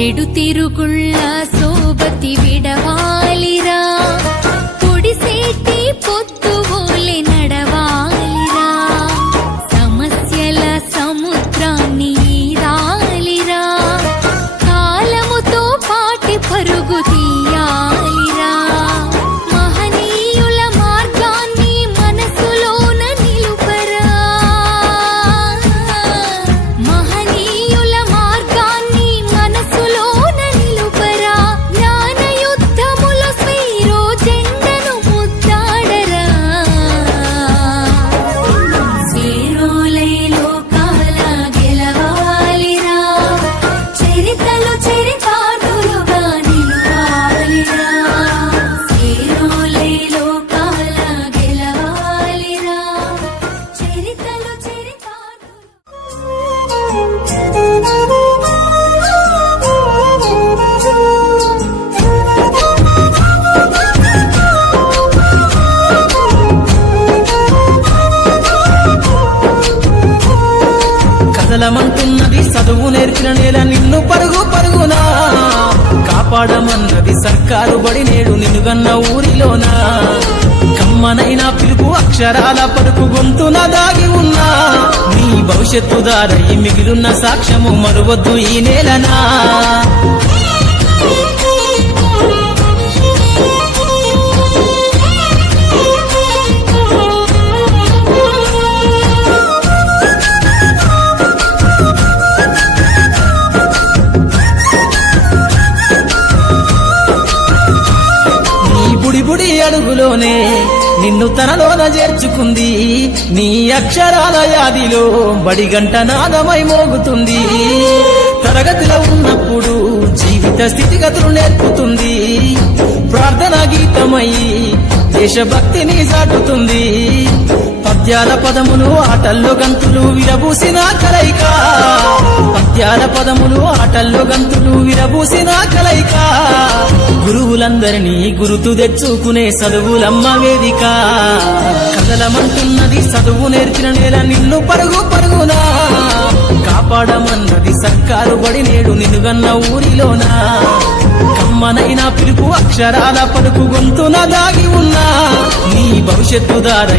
చెడు తిరుగుళ్ళ సోబతి విడవాలిరా, పొడిసేటి పొద్దువోలె నడవాలిరా, సమస్యల సముద్రాన్ని ఈదాలిరా, కాలముతో పాటి పరుగు తీయాలిరా, మహనీయుల మార్గాన్ని మనసులోన నిలుపరా, మహనీయుల మార్గాన్ని మనసులోన నిలుపరా, జ్ఞాన యుద్ధముల స్వీరో జెండను ముద్దాడరా, స్వీరోలై లోకాల గెలవాలిరా, చరితలు చరితార్థులుగా నిలవాలిరా, స్వీరోలై లోకాల గెలవాలిరా, చరితలు కదలమంటున్నది చదువు నేర్చిన నేల నిన్ను పరుగు పరుగునా, కాపాడమన్నది సర్కారు బడి నేడు నిన్నుగన్న ఊరిలోనా, కమ్మనైన పిలుపు అక్షరాల పలుకు గొంతున దాగి ఉన్నా, నీ భవిష్యత్తు దారై మిగిలిన సాక్ష్యము మరువద్దు ఈ నేలనా. బుడి అడుగులోనే నిన్ను తనలోన చేర్చుకుంది, నీ అక్షరాల యాదిలో బడిగంట నాదమై మోగుతుంది, తరగతిలో ఉన్నప్పుడు జీవిత స్థితిగతులు నేర్పుతుంది, ప్రార్థన గీతమై దేశభక్తిని చాటుతుంది, పద్యాల పదములు ఆటల్లో గంతులు విరబూసిన కలయిక, పద్యాల పదములు ఆటల్లో గంతులు విరబూసిన కలయిక, గురువులందరినీ గురుతు తెచ్చుకునే చదువులమ్మ వేదిక, కదలమంటున్నది చదువు నేర్చిన నేల నిన్ను పరుగు పరుగునా, కాపాడమన్నది సర్కారు బడి నేడు నిన్నుగన్న ఊరిలోనా, కమ్మనైన పిలుపు అక్షరాల పలుకు గొంతున దాగి ఉన్నా, నీ భవిష్యత్తు దారై